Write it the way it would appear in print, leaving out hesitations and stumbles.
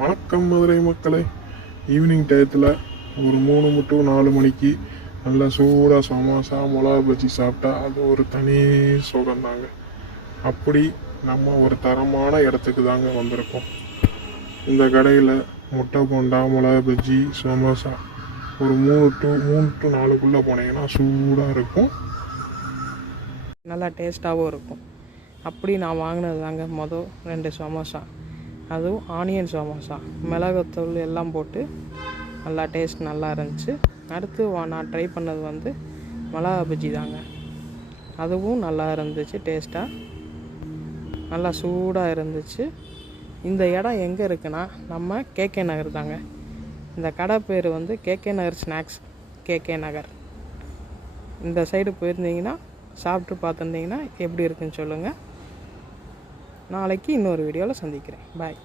வணக்கம் மதுரை மக்களே. ஈவினிங் டயத்தில் ஒரு 3 to 4 மணிக்கு நல்லா சூடாக சமோசா மிளகா பஜ்ஜி சாப்பிட்டா அது ஒரு தனி சுகம்தாங்க. அப்படி நம்ம ஒரு தரமான இடத்துக்கு தாங்க வந்திருக்கோம். இந்த கடையில் முட்டை போண்டா மிளகா பஜ்ஜி சமோசா ஒரு 3 to 4 போனீங்கன்னா சூடாக இருக்கும், நல்லா டேஸ்ட்டாகவும் இருக்கும். அப்படி நான் வாங்கினது தாங்க மொதல் 2 சமோசா, அதுவும் ஆனியன் சமோசா, மிளகாத்தூள் எல்லாம் போட்டு நல்லா டேஸ்ட் நல்லா இருந்துச்சு. அடுத்து நான் ட்ரை பண்ணது மிளகா பஜ்ஜி தாங்க. அதுவும் நல்லா இருந்துச்சு, டேஸ்ட்டாக நல்லா சூடாக இருந்துச்சு. இந்த இடம் எங்கே இருக்குன்னா நம்ம கேகே நகர் தாங்க. இந்த கடை பேர் கேகே நகர் ஸ்நாக்ஸ். கேகே நகர் இந்த சைடு போயிருந்தீங்கன்னா சாப்பிட்டு பார்த்துருந்தீங்கன்னா எப்படி இருக்குன்னு சொல்லுங்கள். நாளைக்கு இன்னொரு வீடியோவில் சந்திக்கிறேன். பாய்.